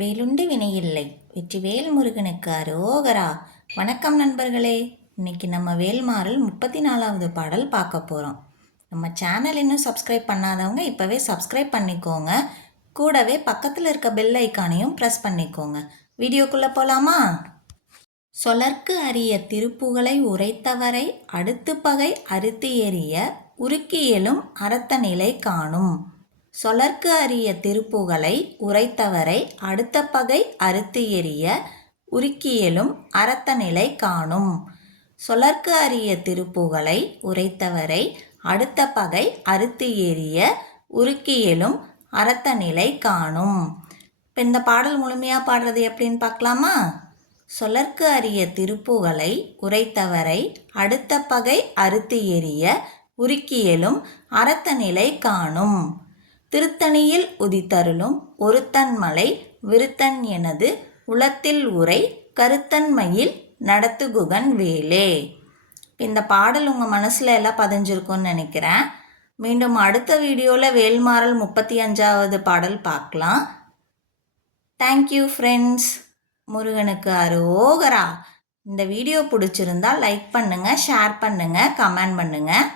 வேலுண்டு வினையில்லை. வெற்றிவேல் முருகனுக்கு அரோகரா. வணக்கம் நண்பர்களே. இன்னைக்கு நம்ம வேல்மாறல் 34வது பாடல் பார்க்க போகிறோம். நம்ம சேனல் இன்னும் சப்ஸ்கிரைப் பண்ணாதவங்க இப்போவே சப்ஸ்கிரைப் பண்ணிக்கோங்க. கூடவே பக்கத்தில் இருக்க பெல் ஐக்கானையும் ப்ரெஸ் பண்ணிக்கோங்க. வீடியோக்குள்ளே போகலாமா? சொலர்க்கு அரிய திருப்புகளை உரைத்தவரை அடுத்து பகை அறுத்து எறிய உருக்கியலும் அரத்த நிலை காணும். சொலர்க்கு அரிய திருப்புகளை உரைத்தவரை அடுத்த பகை அறுத்து எறிய உருக்கியலும் அரத்த நிலை காணும். சொலர்க்கு அரிய திருப்புகளை உரைத்தவரை அடுத்த பகை அறுத்து எறிய உருக்கியலும் அரத்த நிலை காணும். இப்போ இந்த பாடல் முழுமையாக பாடுறது எப்படின்னு பார்க்கலாமா? சொலர்க்கு அரிய திருப்புகளை உரைத்தவரை அடுத்த பகை அறுத்து எறிய உருக்கியலும் அரத்த நிலை காணும். திருத்தணியில் உதித்தருளும் ஒருத்தன் மலை விருத்தன் எனது உளத்தில் உரை கருத்தன்மையில் நடத்துகுகன் வேலே. இந்த பாடல் உங்கள் மனசில் எல்லாம் பதிஞ்சிருக்கும்னு நினைக்கிறேன். மீண்டும் அடுத்த வீடியோவில் வேல்மாறல் 35வது பாடல் பார்க்கலாம். Thank you friends. முருகனுக்கு அரோகரா. இந்த வீடியோ பிடிச்சிருந்தா லைக் பண்ணுங்கள், ஷேர் பண்ணுங்கள், கமெண்ட் பண்ணுங்கள்.